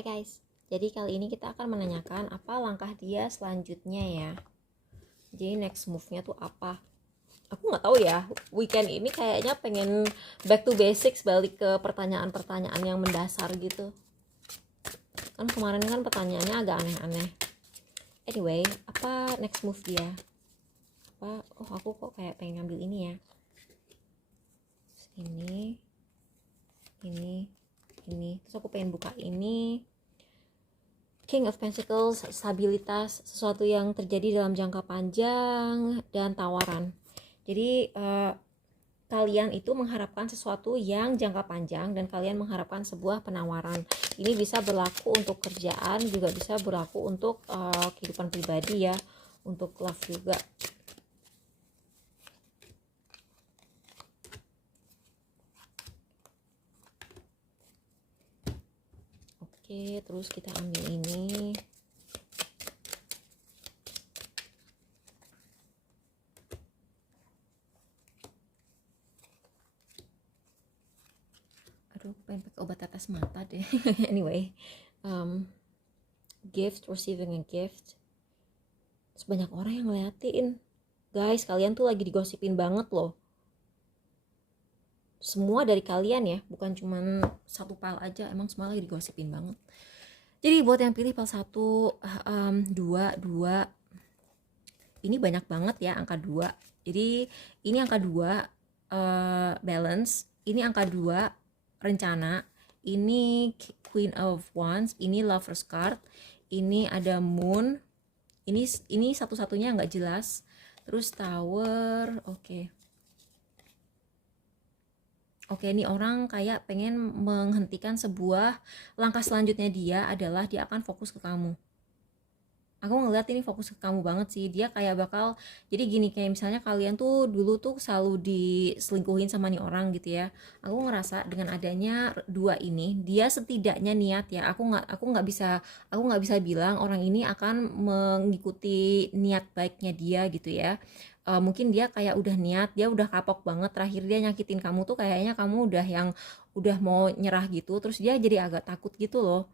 Hai guys, jadi kali ini kita akan menanyakan apa langkah dia selanjutnya ya. Jadi next move-nya tuh apa? Aku nggak tahu ya, weekend ini kayaknya pengen back to basics, balik ke pertanyaan-pertanyaan yang mendasar gitu. Kan kemarin kan pertanyaannya agak aneh-aneh. Anyway, apa next move dia? Aku kok kayak pengen ngambil ini ya. Ini. Terus aku pengen buka ini. King of Pentacles, stabilitas, sesuatu yang terjadi dalam jangka panjang, dan tawaran. Jadi kalian itu mengharapkan sesuatu yang jangka panjang dan kalian mengharapkan sebuah penawaran. Ini bisa berlaku untuk kerjaan, juga bisa berlaku untuk kehidupan pribadi ya, untuk love juga. Oke, terus kita ambil ini. Aduh, pengen pakai obat tetes mata deh. Anyway, gift, receiving a gift. Terus banyak orang yang ngeliatin. Guys, kalian tuh lagi digosipin banget loh. Semua dari kalian ya, bukan cuman satu pile aja, emang semua lagi digosipin banget. Jadi buat yang pilih pile 1, 2, ini banyak banget ya angka 2. Jadi ini angka 2 balance, ini angka 2 rencana, ini Queen of Wands, ini Lover's card, ini ada Moon, ini satu-satunya nggak jelas, terus Tower. Oke, ini orang kayak pengen menghentikan sebuah langkah selanjutnya. Dia adalah dia akan fokus ke kamu. Aku ngeliat ini fokus ke kamu banget sih. Dia kayak bakal, jadi gini, kayak misalnya kalian tuh dulu tuh selalu diselingkuhin sama nih orang gitu ya. Aku ngerasa dengan adanya 2 ini, dia setidaknya niat ya. Aku nggak bisa bilang orang ini akan mengikuti niat baiknya dia gitu ya. Mungkin dia kayak udah niat, dia udah kapok banget, terakhir dia nyakitin kamu tuh kayaknya kamu udah mau nyerah gitu, terus dia jadi agak takut gitu loh.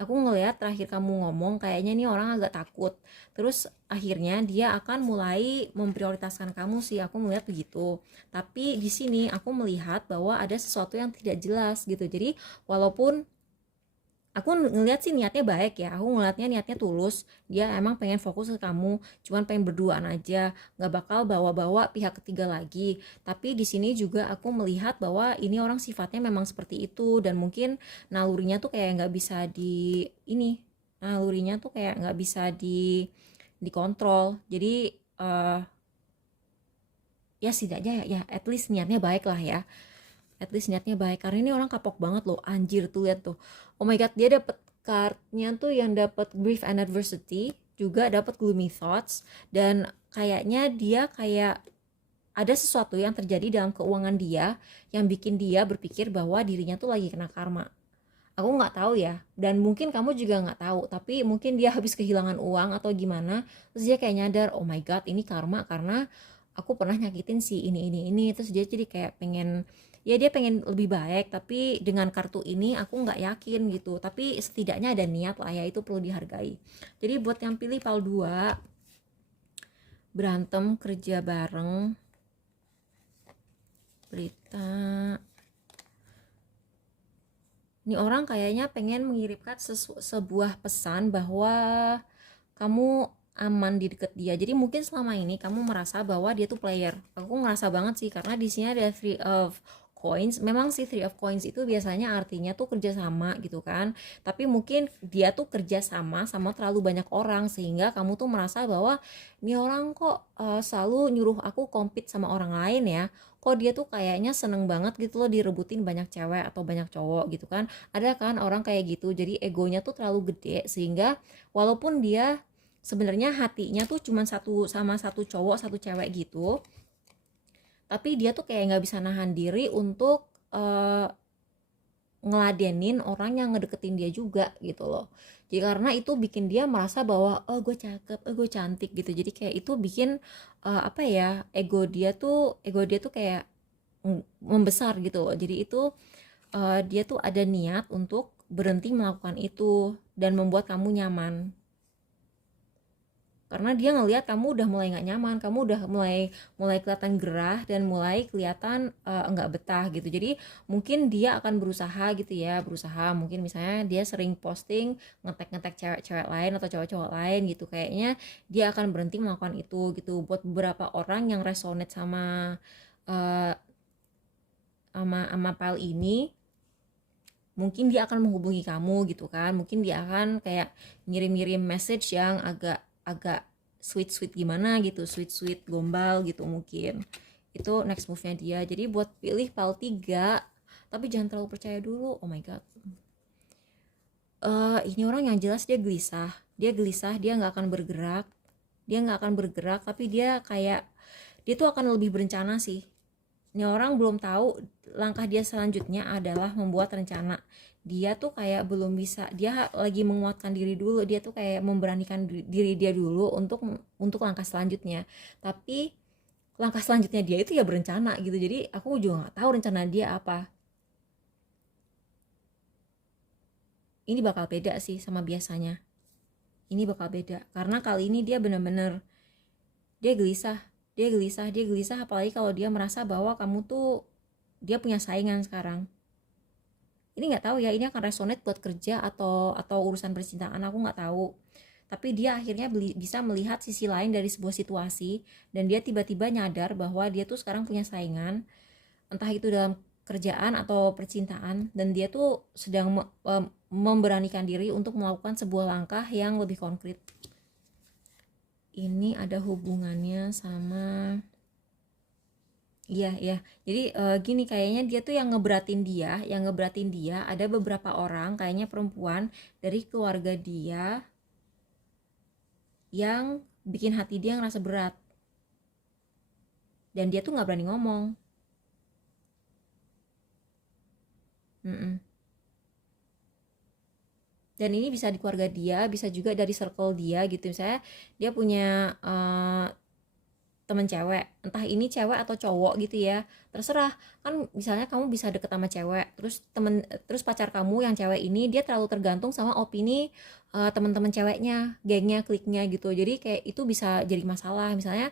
Aku ngelihat terakhir kamu ngomong kayaknya nih orang agak takut, terus akhirnya dia akan mulai memprioritaskan kamu sih, aku melihat begitu. Tapi di sini aku melihat bahwa ada sesuatu yang tidak jelas gitu. Jadi walaupun aku ngeliat sih niatnya baik ya, aku ngeliatnya niatnya tulus, dia emang pengen fokus ke kamu, cuman pengen berduaan aja, nggak bakal bawa-bawa pihak ketiga lagi. Tapi di sini juga aku melihat bahwa ini orang sifatnya memang seperti itu, dan mungkin nalurinya tuh kayak nggak bisa nalurinya tuh kayak nggak bisa dikontrol. Jadi ya setidaknya ya at least niatnya baik lah ya, at least niatnya baik. Karena ini orang kapok banget loh, anjir tuh, lihat tuh. Oh my god, dia dapet cardnya tuh yang dapet grief and adversity, juga dapet gloomy thoughts, dan kayaknya dia kayak ada sesuatu yang terjadi dalam keuangan dia yang bikin dia berpikir bahwa dirinya tuh lagi kena karma. Aku nggak tahu ya, dan mungkin kamu juga nggak tahu, tapi mungkin dia habis kehilangan uang atau gimana, terus dia kayak nyadar, oh my god, ini karma karena aku pernah nyakitin si ini, terus dia jadi kayak pengen, ya dia pengen lebih baik, tapi dengan kartu ini aku nggak yakin gitu, tapi setidaknya ada niat lah ya, itu perlu dihargai. Jadi buat yang pilih pal 2, berantem, kerja bareng, berita. Ini orang kayaknya pengen mengirimkan sebuah pesan bahwa kamu aman di deket dia. Jadi mungkin selama ini kamu merasa bahwa dia tuh player. Aku ngerasa banget sih, karena di sini ada Three of Coins. Memang sih Three of Coins itu biasanya artinya tuh kerjasama gitu kan. Tapi mungkin dia tuh kerjasama sama terlalu banyak orang, sehingga kamu tuh merasa bahwa ini orang kok selalu nyuruh aku compete sama orang lain ya. Kok dia tuh kayaknya seneng banget gitu loh direbutin banyak cewek atau banyak cowok gitu kan. Ada kan orang kayak gitu. Jadi egonya tuh terlalu gede, sehingga walaupun dia sebenarnya hatinya tuh cuma satu cowok satu cewek gitu, tapi dia tuh kayak nggak bisa nahan diri untuk ngeladenin orang yang ngedeketin dia juga gitu loh. Jadi karena itu bikin dia merasa bahwa oh gue cakep, oh gue cantik gitu. Jadi kayak itu bikin apa ya, ego dia tuh kayak membesar gitu loh. Jadi itu dia tuh ada niat untuk berhenti melakukan itu dan membuat kamu nyaman. Karena dia ngelihat kamu udah mulai nggak nyaman, kamu udah mulai kelihatan gerah dan mulai kelihatan nggak betah gitu. Jadi mungkin dia akan berusaha gitu ya, berusaha mungkin misalnya dia sering posting ngetek cewek-cewek lain atau cowok-cowok lain gitu, kayaknya dia akan berhenti melakukan itu gitu. Buat beberapa orang yang resonate sama uh, sama file ini, mungkin dia akan menghubungi kamu gitu kan, mungkin dia akan kayak ngirim-ngirim message yang agak agak sweet gimana gitu, sweet gombal gitu, mungkin itu next move-nya dia. Jadi buat pilih file 3, tapi jangan terlalu percaya dulu. Oh my god, ini orang yang jelas dia gelisah, dia nggak akan bergerak, tapi dia kayak dia tuh akan lebih berencana sih. Ini orang belum tahu langkah dia selanjutnya adalah membuat rencana. Dia tuh kayak belum bisa, dia lagi menguatkan diri dulu, dia tuh kayak memberanikan diri dia dulu untuk langkah selanjutnya. Tapi langkah selanjutnya dia itu ya berencana gitu. Jadi aku juga nggak tahu rencana dia apa. Ini bakal beda sih sama biasanya. Ini bakal beda karena kali ini dia bener-bener dia gelisah, apalagi kalau dia merasa bahwa kamu tuh dia punya saingan sekarang. Ini nggak tahu ya, ini akan resonate buat kerja atau urusan percintaan, aku nggak tahu. Tapi dia akhirnya bisa melihat sisi lain dari sebuah situasi, dan dia tiba-tiba nyadar bahwa dia tuh sekarang punya saingan, entah itu dalam kerjaan atau percintaan, dan dia tuh sedang memberanikan diri untuk melakukan sebuah langkah yang lebih konkret. Ini ada hubungannya sama iya. Jadi gini, kayaknya dia tuh yang ngeberatin dia ada beberapa orang, kayaknya perempuan dari keluarga dia yang bikin hati dia ngerasa berat. Dan dia tuh nggak berani ngomong. Mm-mm. Dan ini bisa di keluarga dia, bisa juga dari circle dia gitu. Misalnya dia punya temen cewek, entah ini cewek atau cowok gitu ya, terserah. Kan misalnya kamu bisa deket sama cewek, terus pacar kamu yang cewek ini dia terlalu tergantung sama opini teman-teman ceweknya, gengnya, kliknya gitu. Jadi kayak itu bisa jadi masalah. Misalnya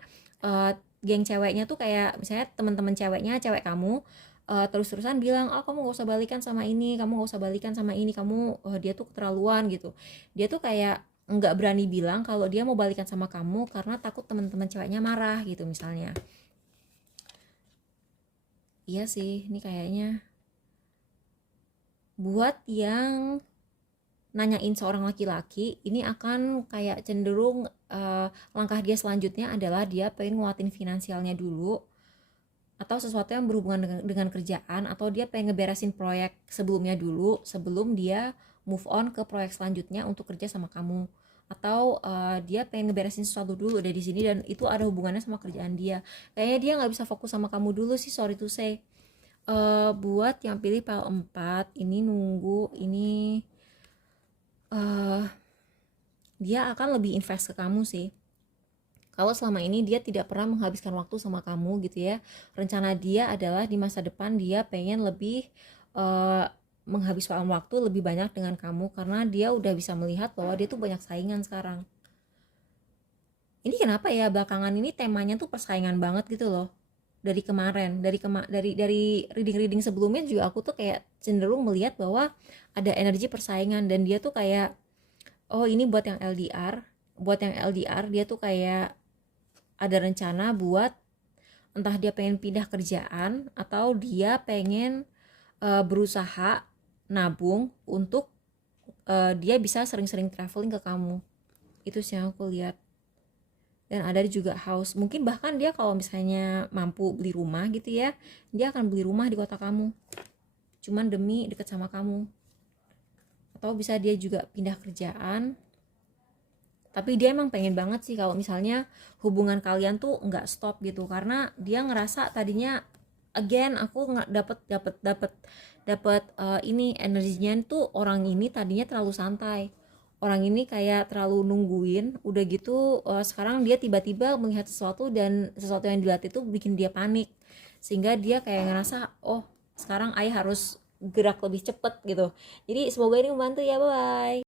geng ceweknya tuh kayak misalnya teman-teman ceweknya cewek kamu terus-terusan bilang, oh kamu gak usah balikan sama ini, kamu dia tuh keterlaluan gitu. Dia tuh kayak nggak berani bilang kalau dia mau balikan sama kamu karena takut teman-teman ceweknya marah gitu misalnya. Iya sih, ini kayaknya buat yang nanyain seorang laki-laki, ini akan kayak cenderung langkah dia selanjutnya adalah dia pengen nguatin finansialnya dulu, atau sesuatu yang berhubungan dengan kerjaan, atau dia pengen ngeberesin proyek sebelumnya dulu sebelum dia move on ke proyek selanjutnya untuk kerja sama kamu, atau dia pengen ngeberesin sesuatu dulu dari sini dan itu ada hubungannya sama kerjaan dia. Kayaknya dia nggak bisa fokus sama kamu dulu sih, sorry to say. Buat yang pilih file 4 ini, nunggu ini dia akan lebih invest ke kamu sih. Kalau selama ini dia tidak pernah menghabiskan waktu sama kamu gitu ya, rencana dia adalah di masa depan dia pengen lebih menghabiskan waktu lebih banyak dengan kamu, karena dia udah bisa melihat bahwa dia tuh banyak saingan sekarang. Ini kenapa ya belakangan ini temanya tuh persaingan banget gitu loh. Dari kemarin, dari reading sebelumnya juga aku tuh kayak cenderung melihat bahwa ada energi persaingan, dan dia tuh kayak, oh ini buat yang LDR dia tuh kayak ada rencana buat entah dia pengen pindah kerjaan atau dia pengen berusaha nabung untuk dia bisa sering-sering traveling ke kamu. Itu sih yang aku lihat. Dan ada juga house, mungkin bahkan dia kalau misalnya mampu beli rumah gitu ya, dia akan beli rumah di kota kamu cuman demi deket sama kamu. Atau bisa dia juga pindah kerjaan, tapi dia emang pengen banget sih kalau misalnya hubungan kalian tuh nggak stop gitu, karena dia ngerasa tadinya, again aku nggak dapat ini energinya tuh, orang ini tadinya terlalu santai, orang ini kayak terlalu nungguin, udah gitu sekarang dia tiba-tiba melihat sesuatu, dan sesuatu yang dilihat itu bikin dia panik, sehingga dia kayak ngerasa, oh sekarang ayah harus gerak lebih cepet gitu. Jadi semoga ini membantu ya, bye bye.